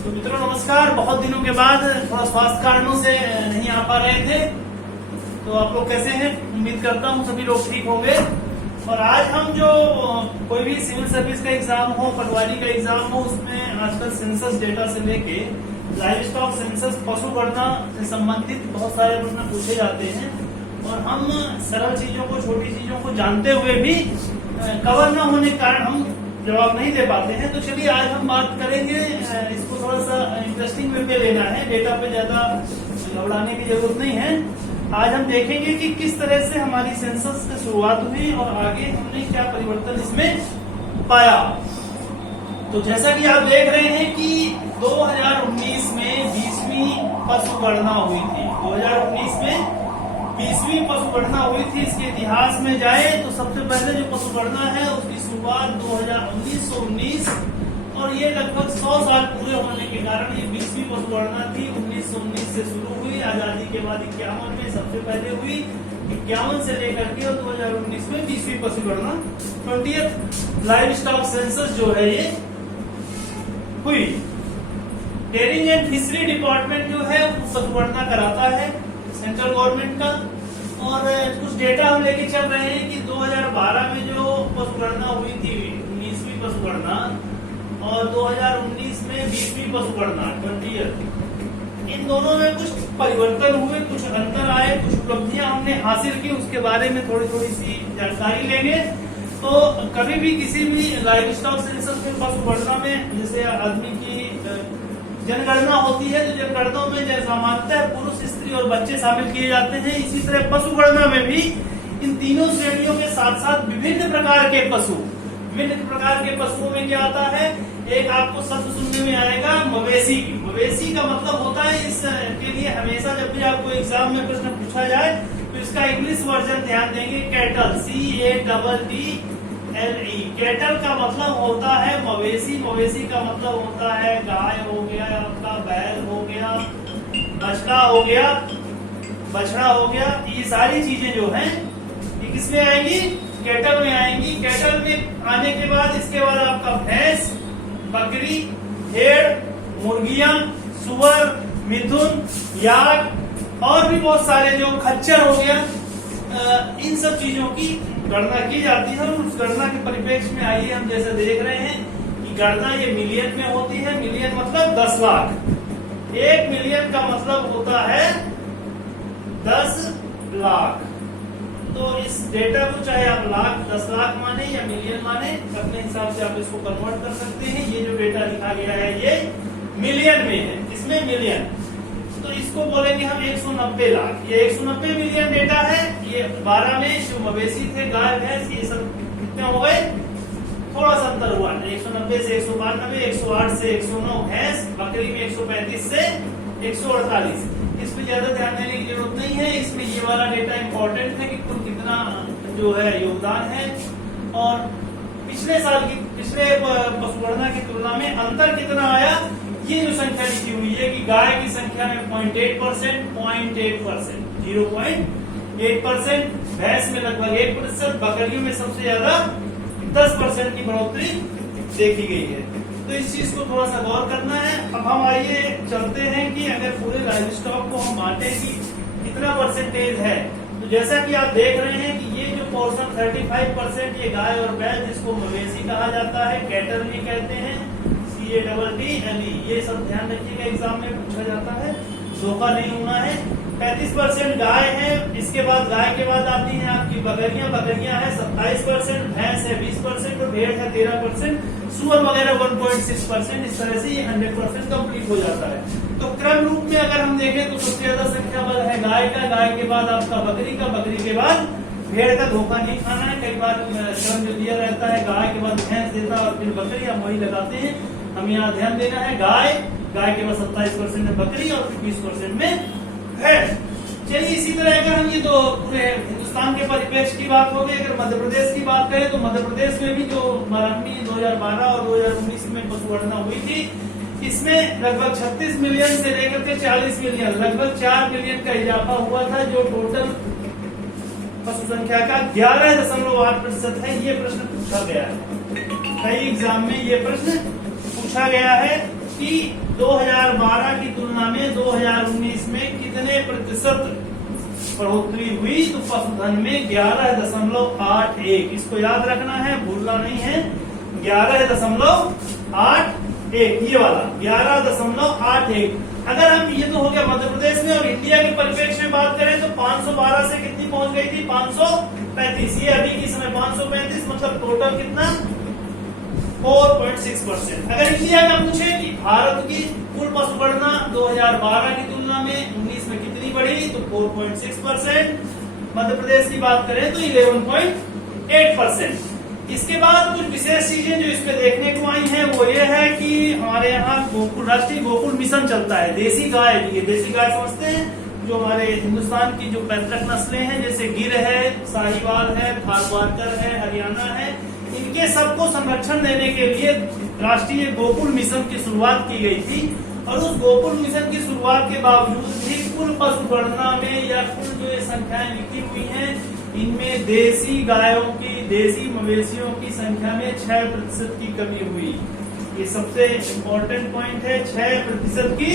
तो मित्रों नमस्कार। बहुत दिनों के बाद थोड़ा स्वास्थ्य कारणों से नहीं आ पा रहे थे, तो आप लोग कैसे हैं? उम्मीद करता हूँ सभी लोग ठीक होंगे। और आज हम जो कोई भी सिविल सर्विस का एग्जाम हो, पटवारी का एग्जाम हो, उसमें आजकल सेंसस डेटा से लेके लाइव स्टॉक सेंसस, पशु गणना से संबंधित बहुत सारे प्रश्न पूछे जाते हैं और हम सरल चीजों को, छोटी चीजों को जानते हुए भी कवर न होने के कारण हम जवाब नहीं दे पाते हैं। तो चलिए आज हम बात करेंगे, इसको थोड़ा सा इंटरेस्टिंग वे पे लेना है, डेटा पे ज्यादा घबराने की जरूरत नहीं है। आज हम देखेंगे कि किस तरह से हमारी सेंसस की शुरुआत हुई और आगे हमने क्या परिवर्तन इसमें पाया। तो जैसा कि आप देख रहे हैं कि 2019 में 20वीं पशु गणना हुई थी। 2019 में 20वीं पशु गणना हुई थी। इसके इतिहास में जाए तो सबसे पहले जो पशु गणना है उसकी शुरुआत 1919 और ये लगभग 100 साल पूरे होने के कारण ये 20वीं पशु गणना थी। 1919 से शुरू हुई, आजादी के बाद 51 में सबसे पहले हुई, 51 से लेकर के 2019 में 20वीं पशु गणना 20th लाइव स्टॉक सेंसस जो है ये हुई। डेयरिंग एंड फिशरी डिपार्टमेंट जो है पशु गणना कराता है, सेंट्रल गवर्नमेंट का। और कुछ डेटा हम लेके चल रहे हैं कि 2012 में जो पशु गणना हुई थी, 19वीं पशु गणना, और 2019 में 20वीं पशु गणना 20th, इन दोनों में कुछ परिवर्तन हुए, कुछ अंतर आए, कुछ उपलब्धियां हमने हासिल की, उसके बारे में थोड़ी थोड़ी सी जानकारी लेंगे। तो कभी भी किसी भी लाइव स्टॉक सेंसस में, पशु गणना में, जैसे आदमी की जनगणना होती है तो जनगणना में जैसे सामान्यतः पुरुष, स्त्री और बच्चे शामिल किए जाते हैं, इसी तरह पशु गणना में भी इन तीनों श्रेणियों के साथ साथ विभिन्न प्रकार के पशु, विभिन्न प्रकार के पशुओं में क्या आता है, एक आपको शब्द सुनने में आएगा मवेशी। मवेशी का मतलब होता है, इसके लिए हमेशा जब भी आपको एग्जाम में प्रश्न पूछा जाए तो इसका इंग्लिश वर्जन ध्यान देंगे, कैटल, CATTLE। कैटल का मतलब होता है मवेशी, मवेशी का मतलब होता है गाय हो गया, आपका बैल हो गया, बछड़ा हो गया, बछड़ा हो गया। ये सारी चीजें जो हैं ये किसमें आएंगी? कैटल में आएंगी। कैटल में आने के बाद इसके बाद आपका भैंस, बकरी, भेड़, मुर्गियां, सुअर, मिथुन, याक और भी बहुत सारे जो खच्चर हो गया, इन सब चीजों की गणना की जाती है। और उस गणना के परिप्रेक्ष्य में आइए हम जैसे देख रहे हैं कि गणना ये मिलियन में होती है। मिलियन मतलब 10 लाख। 1 मिलियन का मतलब होता है 10 लाख। तो इस डेटा को चाहे आप लाख, 10 लाख माने या मिलियन माने, अपने हिसाब से आप इसको कन्वर्ट कर सकते हैं। ये जो डेटा लिखा गया है ये मिलियन में है, इसमें मिलियन, तो इसको बोलेंगे हम 190 लाख। ये 190 मिलियन डेटा है। ये 12 में जो मवेशी थे, गाय, भैंस, ये सब कितने हो गए? थोड़ा सा अंतर हुआ, 190 से 192, 108 से 109 भैंस, बकरी में 135 से 148। इसमें ज्यादा ध्यान देने की जरूरत नहीं है। इसमें ये वाला डेटा इंपॉर्टेंट है कि कुल कितना जो है योगदान है और पिछले साल की, पिछले पशु गणना की तुलना में अंतर कितना आया। ये जो संख्या लिखी हुई है कि गाय की संख्या में 0.8%, 0.8%, भैंस में लगभग 1%, बकरियों में सबसे ज्यादा 10% की बढ़ोतरी देखी गई है। तो इस चीज को थोड़ा सा गौर करना है। अब हम आइए चलते हैं कि अगर पूरे लाइव स्टॉक को हम बांटे कि कितना परसेंटेज है, तो जैसा कि आप देख रहे हैं कि ये जो पोर्शन 35% ये गाय और बैल, जिसको मवेशी कहा जाता है, कैटल भी कहते हैं, CATTLE, ये सब ध्यान रखिएगा, एग्जाम में पूछा जाता है, धोखा नहीं होना है। 35% गाय है। इसके बाद गाय के बाद आती है आपकी बकरियां, बकरियां है 27%, भैंस है 20% और भेड़ है 13%, सुअर वगैरह 1.6%। इस तरह से ये 100% कंप्लीट हो जाता है। तो क्रम रूप में अगर हम देखें तो सबसे ज्यादा संख्या बल है गाय का, गाय के बाद आपका बकरी का, बकरी के बाद भेड़ का। धोखा नहीं खाना है, कई बार क्रम जो दिया रहता है गाय के बाद भैंस देता है और फिर बकरी, हम वही लगाते हैं। हम यहाँ ध्यान देना है गाय, गाय के बाद 27% में बकरी और फिर 20% में भेड़। चलिए इसी तरह अगर हम ये तो पूरे हिंदुस्तान के परिप्रेक्ष्य की बात हो गई, अगर मध्य प्रदेश की बात करें तो मध्य प्रदेश में भी जो मरम्मी 2012 और 2019 में पशु गणना हुई थी, इसमें लगभग 36 मिलियन से लेकर के 40 मिलियन, लगभग 4 मिलियन का इजाफा हुआ था, जो टोटल पशु संख्या का 11.8% है। ये प्रश्न पूछा गया है, कई एग्जाम में ये प्रश्न पूछा गया है। कि 2012 की तुलना में 2019 में कितने प्रतिशत बढ़ोतरी हुई, तो पशुधन में 11.81। इसको याद रखना है, भूलना नहीं है। 11.81, ये वाला 11.81। अगर हम, ये तो हो गया मध्य प्रदेश में, और इंडिया के परिप्रेक्ष्य में बात करें तो 512 से कितनी पहुंच गई थी, 535। ये अभी की समय 535, मतलब टोटल कितना, 4.6%। अगर इंडिया का पूछे कि भारत की कुल पशुगणना 2012 की तुलना में 19 में कितनी बढ़ी, तो 4.6%। मध्य प्रदेश की बात करें तो 11.8%। इसके बाद कुछ विशेष चीजें जो इसमें देखने को आई हैं वो ये है कि हमारे यहाँ गोकुल, राष्ट्रीय गोकुल मिशन चलता है। देसी गाय, ये देसी गाय समझते हैं, जो हमारे हिंदुस्तान की जो पैतृक नस्लें हैं, जैसे गिर है, साहिवाल है, थारपारकर है, हरियाणा है, इनके सबको संरक्षण देने के लिए राष्ट्रीय गोकुल मिशन की शुरुआत की गई थी। और उस गोकुल मिशन की शुरुआत के बावजूद भी कुल पशुगणना में या कुल जो ये संख्याएं लिखी हुई हैं, इनमें देसी गायों की, देसी मवेशियों की संख्या में 6% की कमी हुई। ये सबसे इम्पोर्टेंट पॉइंट है, 6% की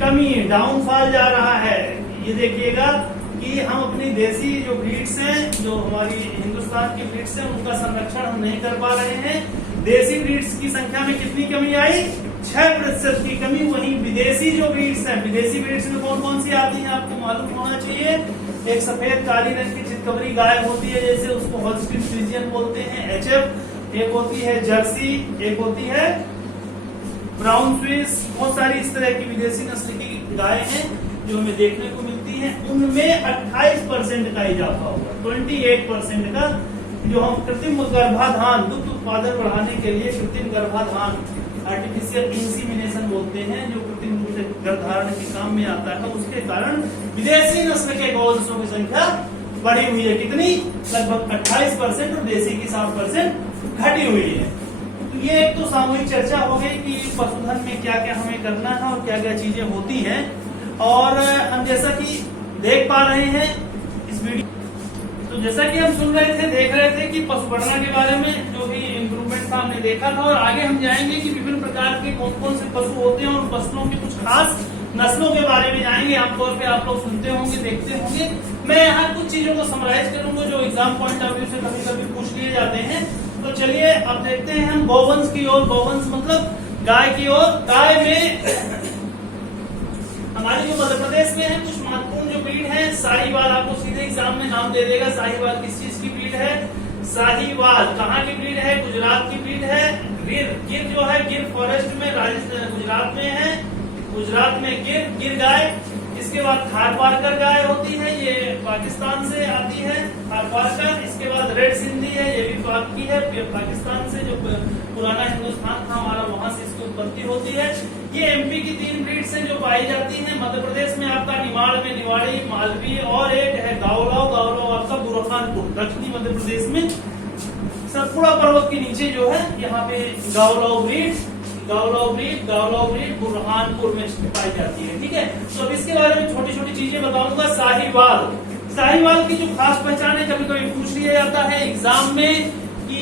कमी, डाउनफॉल जा रहा है। ये देखिएगा कि हम अपनी देसी जो ब्रीड्स हैं, जो हमारी हिंदुस्तान की ब्रीड्स हैं, उनका संरक्षण हम नहीं कर पा रहे हैं। देसी ब्रीड्स की संख्या में कितनी कमी आई, 6% की कमी। वहीं विदेशी जो ब्रीड्स हैं, विदेशी ब्रीड्स में कौन कौन सी आती हैं आपको मालूम होना चाहिए। एक सफेद काली रंग की चितकबरी गाय होती है, जैसे उसको होल्स्टीन फ्रीजियन बोलते हैं, HF। एक होती है जर्सी, एक होती है ब्राउन स्विस। बहुत सारी इस तरह की विदेशी नस्ल की गाय हैं जो हमें देखने को मिलती हैं। उनमें 28% का इजाफा हुआ, 28% का। जो हम कृत्रिम गर्भाधान, दुग्ध उत्पादन बढ़ाने के लिए कृत्रिम गर्भाधान, आर्टिफिशियल इंसीमिनेशन बोलते हैं, जो कृत्रिम रूप से गर्भधारण के काम में आता है, उसके कारण विदेशी नस्ल के गौवंशों की संख्या बढ़ी हुई है। कितनी, लगभग 28%, और देसी की 7% घटी हुई है। तो ये एक तो सामूहिक चर्चा हो गई कि पशुधन में क्या क्या हमें करना है और क्या क्या चीजें होती हैं। और हम जैसा कि देख पा रहे हैं इस वीडियो, तो जैसा कि हम सुन रहे थे, देख रहे थे कि पशुगणना के बारे में जो भी इम्प्रूवमेंट था हमने देखा था। और आगे हम जाएंगे कि विभिन्न प्रकार के कौन कौन से पशु होते हैं, और पशुओं की कुछ खास नस्लों के बारे में जाएंगे। आमतौर पे आप लोग सुनते होंगे, देखते होंगे। मैं यहाँ कुछ चीजों को समराइज करूंगा जो एग्जाम पॉइंट ऑफ व्यू से कभी कभी पूछ लिए जाते हैं। तो चलिए अब देखते हैं हम गौवंश की ओर। गौवंश मतलब गाय की ओर। गाय में हमारे जो मध्य प्रदेश में है कुछ महत्वपूर्ण जो ब्रीड है, साहिवाल। आपको सीधे एग्जाम में नाम दे देगा। साहिवाल किस चीज की ब्रीड है, साहिवाल कहाँ की ब्रीड है, गुजरात की ब्रीड है। गिर जो है, गिर फॉरेस्ट में राजस्थान गुजरात में है, गुजरात में गिर गाय। इसके बाद थारपारकर गाय होती है, ये पाकिस्तान से आती है, थारपारकर। इसके बाद रेड सिंधी है, ये भी पाक की है, पाकिस्तान से, जो पुराना हिंदुस्तान था हमारा, वहां से इसकी उत्पत्ति होती है। ये MP की 3 ब्रीड्स हैं जो पाई जाती हैं। मध्य प्रदेश में आपका निमाड़ में निवाड़ी, मालवी, और एक है गावलाव। गावलाव आपका बुरहानपुर, दक्षिणी मध्य प्रदेश में सतपुड़ा पर्वत के नीचे जो है, यहाँ पे गावलाव ब्रीड बुरहानपुर में पाई जाती है। ठीक है, तो अब इसके बारे में छोटी छोटी चीजें बताऊंगा। साहिवाल की जो खास पहचान है, कभी कभी पूछ लिया जाता है एग्जाम में कि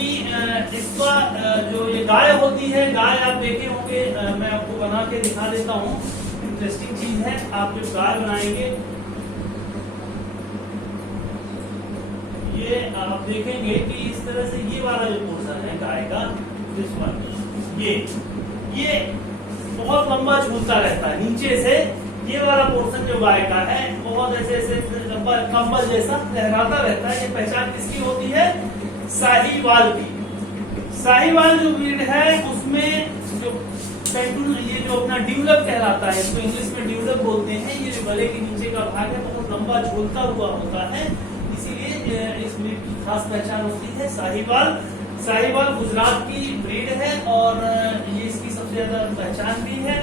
इसका जो ये गाय होती है, गाय आप देखे होंगे, मैं आपको बना के दिखा देता हूँ। इंटरेस्टिंग चीज है, आप जो गाय बनाएंगे, ये आप देखेंगे कि इस तरह से ये वाला जो पोर्शन है गाय का, दिस वन, ये बहुत लंबा झूलता रहता है नीचे से। ये वाला पोर्शन जो गाय का है बहुत ऐसे कंबल जैसा लहराता रहता है। ये पहचान किसकी होती है, साहिवाल की। साहिवाल जो ब्रीड है उसमें जो ये जो अपना ड्यूलप कहलाता है, इसको इंग्लिश में ड्यूलप बोलते हैं। ये जो गले के नीचे का भाग है बहुत लंबा झूलता हुआ होता है, इसीलिए इस ब्रीड की खास पहचान होती है साहिवाल गुजरात की ब्रीड है, और ये इसकी सबसे ज्यादा पहचान भी है।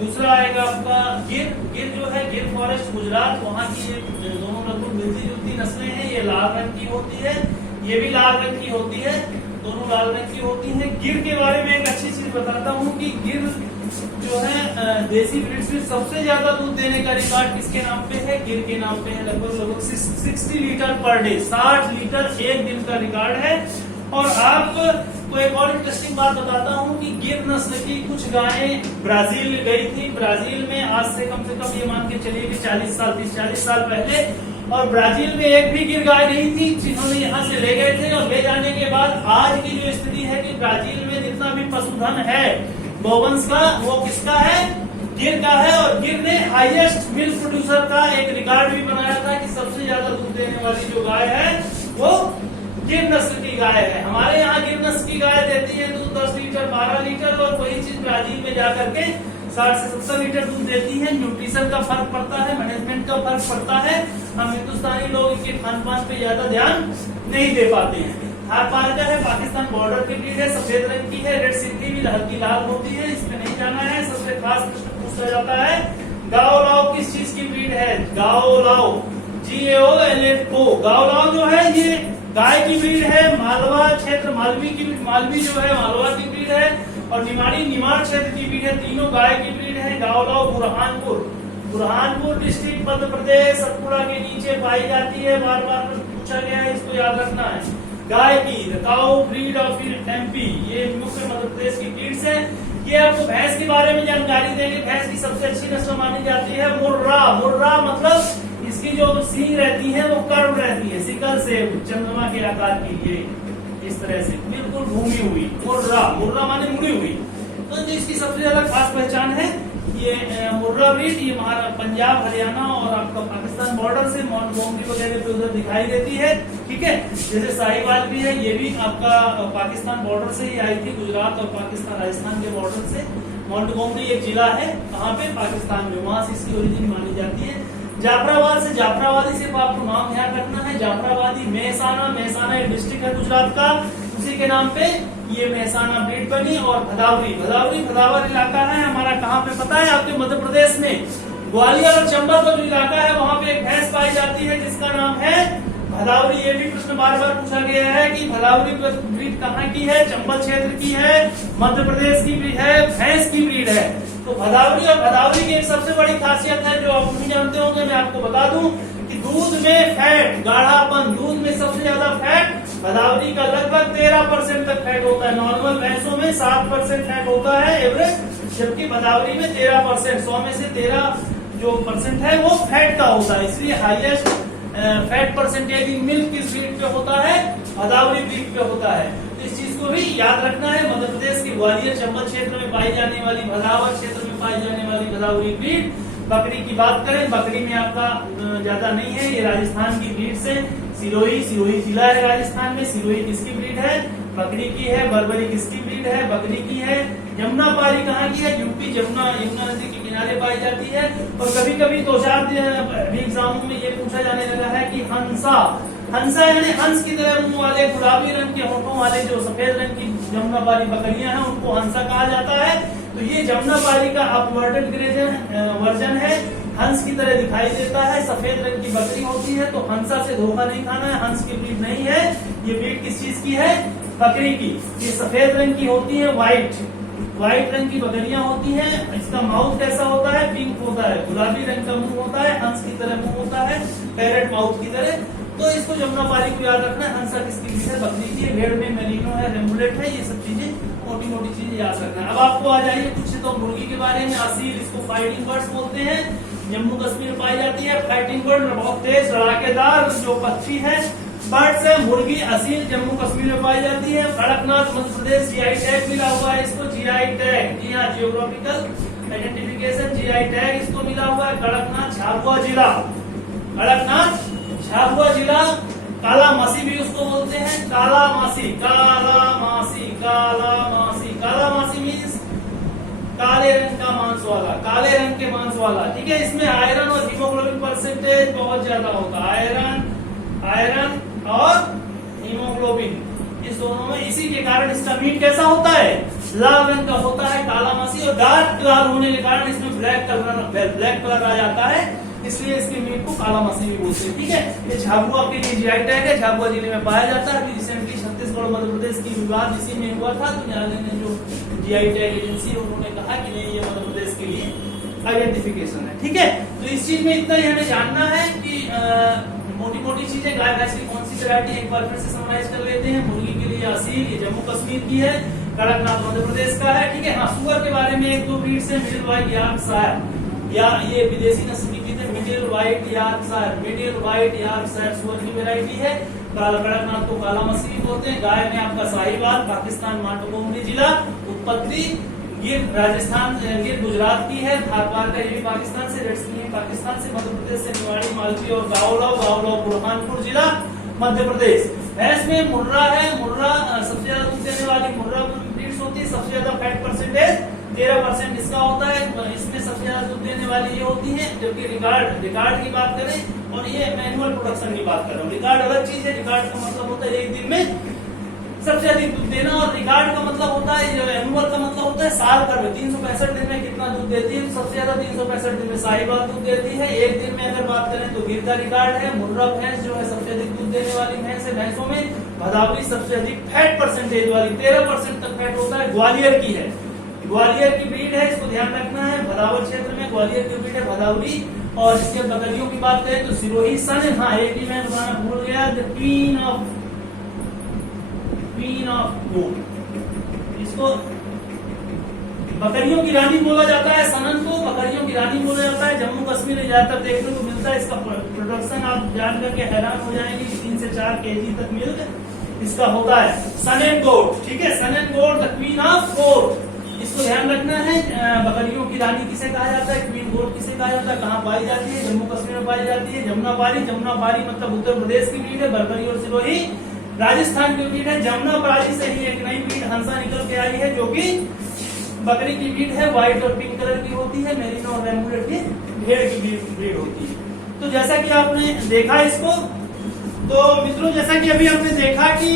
दूसरा आएगा आपका गिर जो है, गिर फॉरेस्ट गुजरात, वहाँ की दोनों लगभग मिलती जुलती नस्लें हैं। ये लाल रंग की होती है, ये भी लाल रंग की होती है, दोनों लाल रंग की होती हैं। गिर के बारे में एक अच्छी चीज बताता हूँ कि गिर जो है देसी ब्रीड्स में सबसे ज्यादा दूध देने का रिकॉर्ड किसके नाम पे है, गिर के नाम पे है। लगभग 60 लीटर पर डे, 60 लीटर एक दिन का रिकॉर्ड है। और आप तो एक और इंटरेस्टिंग बात बताता हूँ कि गिर नस्ल की कुछ गायें ब्राजील गई थी। ब्राजील में आज से कम ये मान के चलिए कि 40 साल पहले, और ब्राजील में एक भी गिर गाय नहीं थी, जिन्होंने यहाँ से ले गए थे। और ले जाने के बाद आज की जो स्थिति है कि ब्राजील में जितना भी पशुधन है गौवंश का, वो किसका है? गिर का है। और गिर ने हाईएस्ट मिल्क प्रोड्यूसर का एक रिकॉर्ड भी बनाया था कि सबसे ज्यादा दूध देने वाली जो गाय है वो गिर नस्ल की गाय है। हमारे यहाँ गिर नस्ल की गाय देती है दूध 10 लीटर 12 लीटर, और वही चीज ब्राजील में जाकर के 60 से 70 लीटर दूध देती है। न्यूट्रिशन का फर्क पड़ता है, मैनेजमेंट का फर्क पड़ता है। हम हिंदुस्तानी लोग इनके खान पान पे ज्यादा ध्यान नहीं दे पाते हैं। थारपारकर है, पाकिस्तान बॉर्डर की ब्रीड है, सफेद रंग की है, रेड सिंधी भी हल्की लाल होती है, इसमें नहीं जाना है। सबसे खास प्रश्न पूछा जाता है गाओ लाओ किस चीज की ब्रीड है? गाओ लाओ GAOLFO, गाओ लाओ जो है ये गाय की ब्रीड है। मालवा क्षेत्र मालवी जो है मालवा की ब्रीड है, और निमाड़ी निमाड़ क्षेत्र की ब्रीड है। तीनों गाय की ब्रीड है। गाओ लाओ बुरहानपुर डिस्ट्रिक्ट मध्य प्रदेश सतपुड़ा के नीचे पाई जाती है। बार बार पूछा गया है, इसको याद रखना है। गाय की काउ ब्रीड ऑफ MP, ये मुख्य मध्य प्रदेश की ब्रीड्स है। ये आपको भैंस के बारे में जानकारी देंगे। भैंस की सबसे अच्छी नस्ल मानी जाती है मुर्रा मतलब इसकी जो सींग रहती है वो कर्व रहती है, सिकल से चंद्रमा के आकार की, ये इस तरह से बिल्कुल घूमी हुई। मुर्रा माने मुड़ी हुई। तो जो इसकी सबसे ज्यादा खास पहचान है ये मुर्रा ब्रीड, ये पंजाब हरियाणा और आपका पाकिस्तान बॉर्डर से मोंटगोमरी वगैरह पे उधर दिखाई देती है। ठीक है, जैसे साहिवाल भी है, ये भी आपका पाकिस्तान बॉर्डर से ही आई थी, गुजरात और पाकिस्तान राजस्थान के बॉर्डर से। मोंटगोमरी एक जिला है कहाँ पे? पाकिस्तान में, वहां से इसकी ओरिजिन मानी जाती है। जाफराबाद से, जाफराबादी सिर्फ आपको नाम ध्यान रखना है। जाफराबादी मेहसाना एक डिस्ट्रिक्ट है गुजरात का, उसी के नाम पे ये मेहसाना ब्रीड बनी। और भदावर इलाका है हमारा, कहाँ पे पता है? आपके मध्य प्रदेश में ग्वालियर और चंबल का जो इलाका है वहाँ पे एक भैंस पाई जाती है जिसका नाम है भदावरी। ये भी प्रश्न बार बार पूछा गया है कि भदावरी ब्रीड कहाँ की है? चंबल क्षेत्र की है, मध्य प्रदेश की ब्रीड है, भैंस की ब्रीड है। तो भदावरी की एक सबसे बड़ी खासियत है जो आप नहीं जानते होंगे, मैं आपको बता दूं कि दूध में फैट, गाढ़ापन, दूध में सबसे ज्यादा फैट भदावरी का लगभग 13% तक फैट होता है। नॉर्मल भैंसों में 7% फैट होता है एवरेज, जबकि भदावरी में 13%, 100 में से 13 जो % है वो फैट का होता है। इसलिए highest fat percentage in milk किस ब्रीड पे होता है? भदावरी ब्रीड पे होता है। तो इस चीज को भी याद रखना है। मध्य प्रदेश के ग्वालियर चंबल क्षेत्र में पाई जाने वाली, भदावर क्षेत्र में पाई जाने वाली भदावरी ब्रीड। बकरी की बात करें, बकरी में आपका ज्यादा नहीं है, ये राजस्थान की ब्रीड से। सिरोही जिला है राजस्थान में, सिरोही किसकी ब्रीड है? बकरी की है। बर्बरी किसकी ब्रीड है? बकरी की है। जमुनापारी कहाँ की है? यूपी, यमुना नदी के किनारे पाई जाती है। और कभी कभी 2-4 एग्जामों में ये पूछा जाने लगा है कि हंसा यानी हंस की तरह मुंह वाले, गुलाबी रंग के होठों वाले जो सफेद रंग की जमुनापारी बकरियां हैं उनको हंसा कहा जाता है। तो ये जमुनापारी का अपवर्टेड वर्जन है, हंस की तरह दिखाई देता है, सफेद रंग की बकरी होती है। तो हंसा से धोखा नहीं खाना है, हंस की ब्रीड नहीं है। ये ब्रीड किस चीज की है? बकरी की। ये सफेद रंग की होती है, व्हाइट रंग की बकरियां होती हैं। इसका माउथ कैसा होता है? पिंक होता है। गुलाबी रंग का मुंह होता है, हंस की तरह मुंह होता है, पैरेट माउथ की तरह। तो इसको जमुनापारी को याद रखना है। हंसा किसकी ब्रीड है? बकरी की है। भेड़ में मेरिनो है, रेमुलेट है, ये सब चीजें मोटी चीजें याद रखना है। अब आपको आ जाइए कुछ तो मुर्गी के बारे में। असील, इसको फाइटिंग बर्ड्स बोलते हैं, जम्मू कश्मीर पाई जाती है। फाइटिंग बर्ड बहुत तेज लड़ाकेदार जो पक्षी है, बर्ड्स है। मुर्गी असील जम्मू कश्मीर में पाई जाती है। कड़कनाथ मध्य प्रदेश, GI टैग मिला हुआ है इसको, GI टैग, जी हाँ, जियोग्राफिकल आइडेंटिफिकेशन, GI टैग इसको मिला हुआ है। कड़कनाथ झाबुआ जिला। कालामासी भी उसको बोलते हैं, कालामासी मीन्स काले रंग का मांस वाला, काले रंग के मांस वाला। ठीक है, इसमें आयरन और हीमोग्लोबिन परसेंटेज बहुत ज्यादा होता है। आयरन और हीमोग्लोबिन इस दोनों में, इसी के कारण इसका मीट कैसा होता है? लाल रंग का होता है, कालामासी। और डार्क लाल होने के कारण इसमें ब्लैक कलर आ जाता है, इसलिए इसके मीट को कालामासी भी बोलते हैं। ठीक है, ये झाबुआ के लिए GI टैग है, झाबुआ जिले में पाया जाता है। अभी रिसेंटली छत्तीसगढ़ मध्य प्रदेश की विवाद इसी में हुआ था, तो न्यायालय ने जो GI टैग एजेंसी उन्होंने कहा कि नहीं, ये मध्य प्रदेश के लिए आइडेंटिफिकेशन है। ठीक है, तो इस चीज में इतना ही हमें जानना है कि मोटी चीजें गाय भैंस की कौन सी वैरायटी, एक बार फिर से समराइज कर लेते हैं। मुर्गी के लिए ये असील ये जम्मू कश्मीर की है, कड़कनाथ मध्य प्रदेश का है। ठीक है। हाँ, सुअर के बारे में एक दो ब्रीड्स है, मिडिल व्हाइट यॉर्कशायर या ये विदेशी नस्ल की ब्रीड है, मिडिल व्हाइट यॉर्कशायर सुअर की वेरायटी है। कड़कनाथ को काला मसीह भी बोलते हैं। गाय में आपका साहिवाल, पाकिस्तान माटोकोमरी जिला, उत्पत्ति गिर राजस्थान, गिर गुजरात की है। धारवाड़ का ये भी पाकिस्तान से, रेड सिंह पाकिस्तान से, मध्य प्रदेश से निवाड़ी मालवी और गावलाव बुरहानपुर जिला मध्य प्रदेश। भैंस में मुर्रा है, मुर्रा सबसे ज्यादा दूध देने वाली मुर्रा ब्रीड्स होती है। सबसे ज्यादा फैट परसेंटेज 13% इसका होता है। इसमें सबसे ज्यादा दूध देने वाली ये होती है। जबकि रिकॉर्ड की बात करें और ये मैनुअल प्रोडक्शन की बात कर रहा हूँ। रिकॉर्ड अलग चीज है। रिकॉर्ड का मतलब होता है एक दिन में सबसे अधिक दूध देना, और रिकॉर्ड का मतलब होता है, जो एनुअल का मतलब होता है साल भर में 365 दिन में कितना दूध देती है। सबसे ज्यादा 365 दिन में साहिवाल दूध देती है। एक दिन में अगर बात करें तो गिर का रिकॉर्ड है। मुर्रा भैंस जो है सबसे अधिक दूध देने वाली भैंस है। भैंसों में भदावरी सबसे अधिक फैट परसेंटेज वाली 13% तक फैट होता है, ग्वालियर की है। ग्वालियर की ब्रीड है, इसको ध्यान रखना है। भदावर क्षेत्र में ग्वालियर की ब्रीड है भदावरी। और इसके बकरियों की बात करें तो सिरोही सन। हाँ, एक भी मैं बताना भूल गया, द क्वीन ऑफ गोट, इसको बकरियों की रानी बोला जाता है। सनन को बकरियों की रानी बोला जाता है। जम्मू कश्मीर में ज्यादातर देखने को मिलता है। इसका प्रोडक्शन आप जान करके हैरान हो जाएंगे कि 3 से 4 kg तक मिल्क इसका होता है। सन एंड गोट, ठीक है, son and goat the queen of goat, इसको ध्यान रखना है। बकरियों की रानी किसे कहा जाता है, क्वीन गोट किसे कहा जाता है, कहाँ पाई जाती है, जम्मू कश्मीर में पाई जाती है। जमुनापारी मतलब उत्तर प्रदेश की ब्रीड है। बरबरी और सिरोही राजस्थान की ब्रीड है। जमुनापारी से ही एक नई ब्रीड हंसा निकल के आई है, जो कि बकरी की ब्रीड है। व्हाइट और पिंक कलर की होती है। मेरिनो और रेमुलेट की भेड़ की ब्रीड होती है। तो जैसा कि आपने देखा इसको, तो मित्रों जैसा कि अभी हमने देखा कि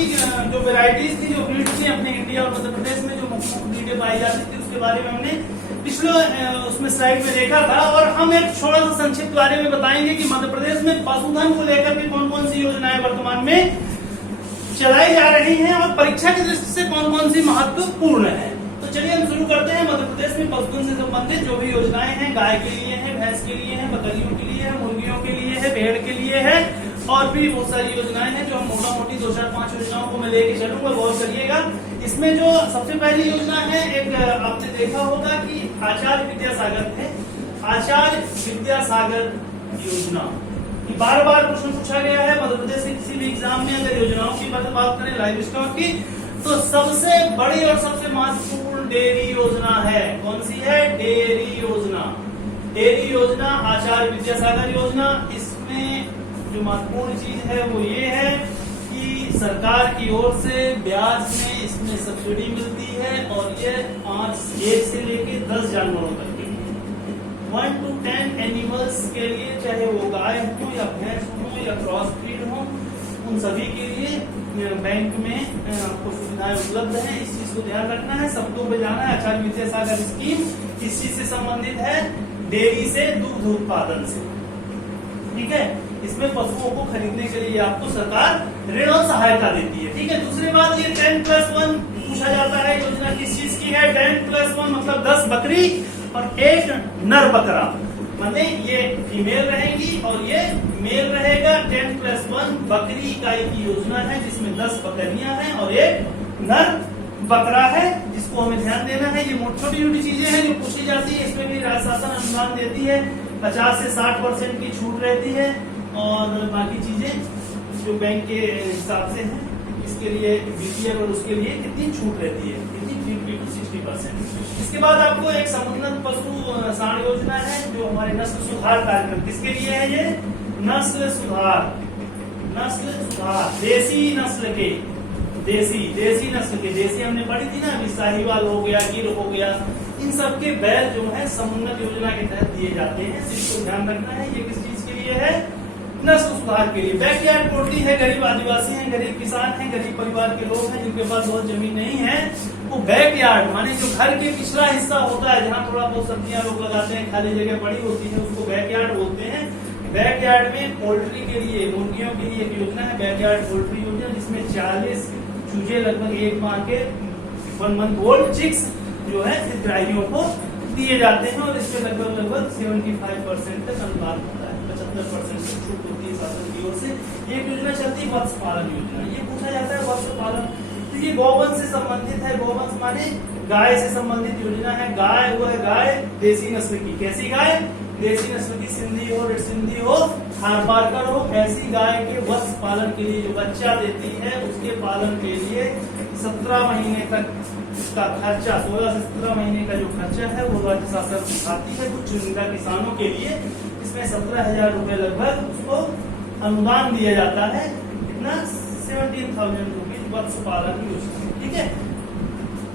जो वेराइटीज थी, जो ब्रीड थी अपने इंडिया और मध्य प्रदेश में जो मुख्य ब्रीडें पाई जाती थी, उसके बारे में हमने पिछले उसमें स्लाइड में देखा था। और हम एक थोड़ा सा संक्षिप्त बारे में बताएंगे कि मध्य प्रदेश में पशुधन को लेकर के कौन कौन सी योजनाएं वर्तमान में चलाई जा रही हैं और परीक्षा की दृष्टि से कौन कौन सी महत्वपूर्ण है। तो चलिए हम शुरू करते हैं। मध्य प्रदेश में पशुधन से संबंधित जो भी योजनाएं हैं, गाय के लिए है, भैंस के लिए है, बकरियों के लिए है, मुर्गियों के लिए है, भेड़ के लिए है, और भी बहुत सारी योजनाएं हैं जो हम मोटा मोटी 2, 4, 5 योजनाओं को मैं लेके चलूंगा, गौर करिएगा। इसमें जो सबसे पहली योजना है, एक आपने देखा होगा कि आचार्य विद्यासागर थे, आचार्य विद्यासागर योजना, बार बार प्रश्न पूछा गया है मध्य प्रदेश के किसी भी एग्जाम में। अगर योजनाओं की बात करें लाइव स्टॉक की, तो सबसे बड़ी और सबसे महत्वपूर्ण डेयरी योजना है। कौन सी है? डेयरी योजना। डेयरी योजना आचार्य विद्यासागर योजना। इसमें जो महत्वपूर्ण चीज है वो ये है कि सरकार की ओर से ब्याज में इसमें सब्सिडी मिलती है, और ये 1 से लेके 10 जानवरों तक के 1 to 10 एनिमल्स के लिए, चाहे वो गाय हो या भैंस हो या क्रॉस ब्रीड हो, उन सभी के लिए बैंक में आपको सुविधाएं उपलब्ध है। इस चीज को ध्यान रखना है, शब्दों पे जाना है। आचार्य विद्यासागर स्कीम किस चीज से संबंधित है? डेयरी से, दुग्ध उत्पादन से। ठीक है, इसमें पशुओं को खरीदने के लिए आपको सरकार ऋण और सहायता देती है। ठीक है, दूसरी बात ये 10+1 पूछा जाता है। योजना किस चीज की है? 10+1 मतलब 10 बकरी और 1 नर बकरा, मतलब ये फीमेल रहेगी और ये मेल रहेगा। 10+1 बकरी इकाई की योजना है, जिसमें 10 बकरियां हैं और 1 नर बकरा है, जिसको हमें ध्यान देना है। ये छोटी छोटी चीजें हैं जो पूछी जाती है। इसमें भी राज्य शासन अनुदान देती है, 50 से 60% की छूट रहती है, और बाकी चीजें जो बैंक के हिसाब से है, इसके लिए बीपीएल और उसके लिए कितनी छूट रहती है, कितनी 50 to 60%। इसके बाद आपको एक समुन्नत पशु साण योजना है, जो हमारे नस्ल सुधार कार्यक्रम, किसके लिए है ये? नस्ल सुधार, देसी नस्ल के, देसी नस्ल के, देसी हमने पढ़ी थी ना, अभी साहिवाल हो गया, गिर हो गया, इन सब के बैल जो है समुन्नत योजना के तहत दिए जाते हैं। इसको ध्यान रखना है। ये किस चीज के लिए है? नस्ल सुधार के लिए। बैकयार्ड पोल्ट्री है, गरीब आदिवासी हैं, गरीब किसान हैं, गरीब परिवार के लोग हैं जिनके पास बहुत जमीन नहीं है, वो बैकयार्ड माने जो घर के पिछला हिस्सा होता है, जहाँ थोड़ा बहुत सब्जियां लोग लगाते हैं, खाली जगह पड़ी होती है, उसको बैकयार्ड बोलते हैं। बैकयार्ड में पोल्ट्री के लिए, मुर्गियों के लिए एक योजना है, बैकयार्ड पोल्ट्री योजना, जिसमें 40 चूजे लगभग 1 माह के 1 month old चिक्स जो है हितग्राहियों को दिए जाते हैं, और इसमें लगभग 75% तक अनुदान होता है, 75% तक छूट होती है शासन की ओर से। ये योजना चलती है वत्स पालन योजना। ये पूछा जाता है वत्स पालन तो ये गौवंश से संबंधित है। गौवंश माने गाय से संबंधित योजना है। गाय वो है गाय देसी नस्ल की। कैसी गाय? देसी नस्ल की, सिंधी हो, रेड सिंधी हो, थारपारकर हो, ऐसी गाय के वत्स पालन के लिए, जो बच्चा देती है उसके पालन के लिए 17 महीने तक उसका खर्चा, 16 से 17 महीने का जो खर्चा है वो राज्य शासन उठाती है कुछ चुनिंदा किसानों के लिए। इसमें 17,000 रुपए लगभग उसको अनुदान दिया जाता है। कितना? 17,000 रुपीज वत्स पालन योजना। ठीक है,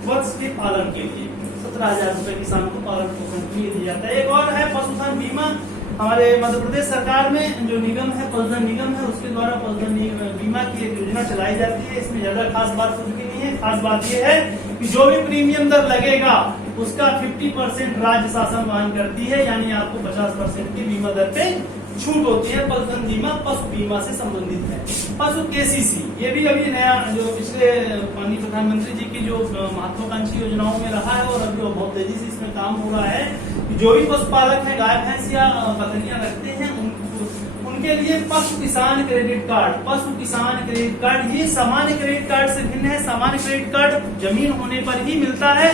वत्स के पालन के लिए 17,000 रुपए किसान को पालन पोषण के लिए दिया जाता है। एक और है पशुधन बीमा। हमारे मध्य प्रदेश सरकार में जो निगम है, पशुधन निगम है, उसके द्वारा पशुधन बीमा की एक योजना चलाई जाती है। इसमें ज्यादा खास बात कुछ भी नहीं है। खास बात यह है कि जो भी प्रीमियम दर लगेगा उसका 50% राज्य शासन वहन करती है, यानी आपको 50% की बीमा दर पे छूट होती है। पशुधन बीमा पशु बीमा से संबंधित है। पशु केसीसी ये भी अभी नया, जो पिछले माननीय प्रधानमंत्री जी की जो महत्वाकांक्षी योजनाओं में रहा है और अभी बहुत तेजी से इसमें काम हो रहा है। जो भी पशुपालक है, गाय भैंस या बकरियां रखते हैं, उनके लिए पशु किसान क्रेडिट कार्ड, पशु किसान क्रेडिट कार्ड, ये सामान्य क्रेडिट कार्ड से भिन्न है। सामान्य क्रेडिट कार्ड जमीन होने पर ही मिलता है,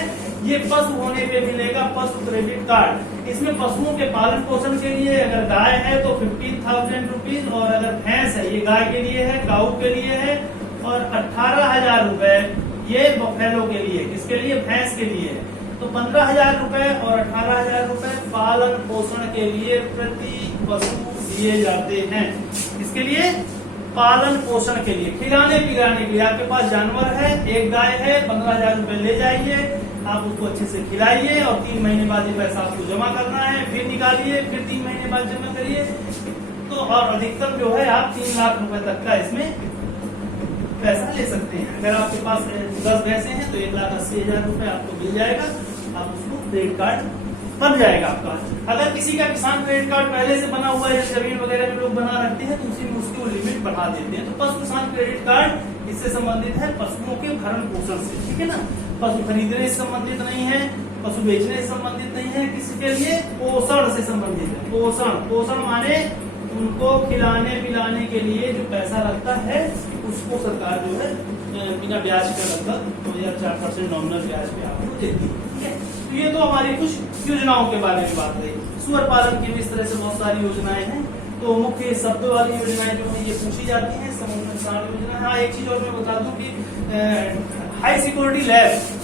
ये पशु होने पे मिलेगा पशु क्रेडिट कार्ड। इसमें पशुओं के पालन पोषण के लिए अगर गाय है तो 15,000 रुपीज, और अगर भैंस है, ये गाय के लिए है, गाऊ के लिए है, और 18,000 रुपए ये बफेलो के लिए, किसके लिए? भैंस के लिए। तो 15,000 रुपए और 18,000 रुपए पालन पोषण के लिए प्रति पशु दिए जाते हैं। इसके लिए पालन पोषण के लिए, खिलाने पिलाने के लिए। आपके पास जानवर है, एक गाय है, 15,000 रुपए ले जाइए, आप उसको अच्छे से खिलाइए और 3 महीने बाद ये पैसा आपको जमा करना है, फिर निकालिए, फिर 3 महीने बाद जमा करिए। तो और अधिकतम जो है आप 3 लाख रुपए तक का इसमें पैसा ले सकते हैं। अगर आपके पास 10 भैंसे हैं तो 1,80,000 रुपए आपको मिल जाएगा, आप उसको क्रेडिट कार्ड बन जाएगा आपका। अगर किसी का किसान क्रेडिट कार्ड पहले से बना हुआ है, जमीन वगैरह में लोग बना रखते हैं, तो उसी में उसकी लिमिट बढ़ा देते हैं। तो पशु किसान क्रेडिट कार्ड इससे संबंधित है, पशुओं के भरण पोषण से। ठीक है ना, पशु खरीदने से संबंधित नहीं है, पशु बेचने से संबंधित नहीं है, किसके लिए? पोषण से संबंधित है। पोषण, पोषण माने उनको खिलाने पिलाने के लिए जो पैसा लगता है उसको सरकार जो है बिना ब्याज का लगभग 2,4% नॉमिनल ब्याज पे आपको देती है। ठीक है, तो ये तो हमारी कुछ योजनाओं के बारे में बात रही। सुअर पालन की भी इस तरह से बहुत सारी योजनाएं हैं। तो मुख्य शब्द वाली योजनाएं जो है ये पूछी जाती है। समूह किसान योजना। हाँ, एक चीज और मैं बता दूं कि हाई सिक्योरिटी लैब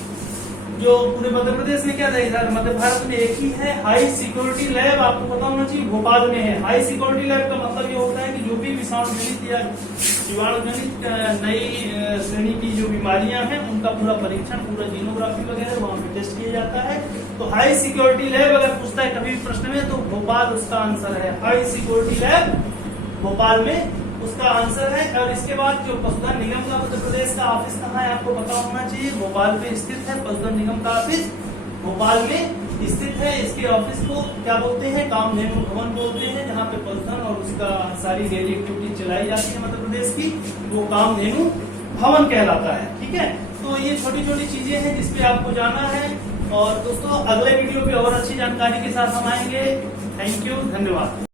जो पूरे मध्य प्रदेश में, क्या था, मध्य भारत में एक ही है। हाई सिक्योरिटी लैब आपको पता होना चाहिए भोपाल में है। हाई सिक्योरिटी लैब का मतलब ये होता है कि जो भी विषाणु जनित या जीवाणु जनित नई श्रेणी की जो बीमारियां हैं उनका पूरा परीक्षण, पूरा जीनोग्राफी वगैरह वहां पे टेस्ट किया जाता है। तो हाई सिक्योरिटी लैब अगर पूछता है कभी भी प्रश्न में तो भोपाल उसका आंसर है। हाई सिक्योरिटी लैब भोपाल में उसका आंसर है। और इसके बाद जो पशुधन निगम का मध्य प्रदेश का ऑफिस कहाँ है आपको पता होना चाहिए, भोपाल में स्थित है। पशुधन निगम का ऑफिस भोपाल में स्थित है। इसके ऑफिस को क्या बोलते हैं? कामधेनु भवन बोलते हैं, जहाँ पे पशुधन और उसका सारी डेली एक्टिविटी चलाई जाती है मध्य प्रदेश की, वो कामधेनु भवन कहलाता है। ठीक है, तो ये छोटी छोटी चीजें हैं जिसपे आपको जाना है। और दोस्तों अगले वीडियो पे और अच्छी जानकारी के साथ हम आएंगे। थैंक यू, धन्यवाद।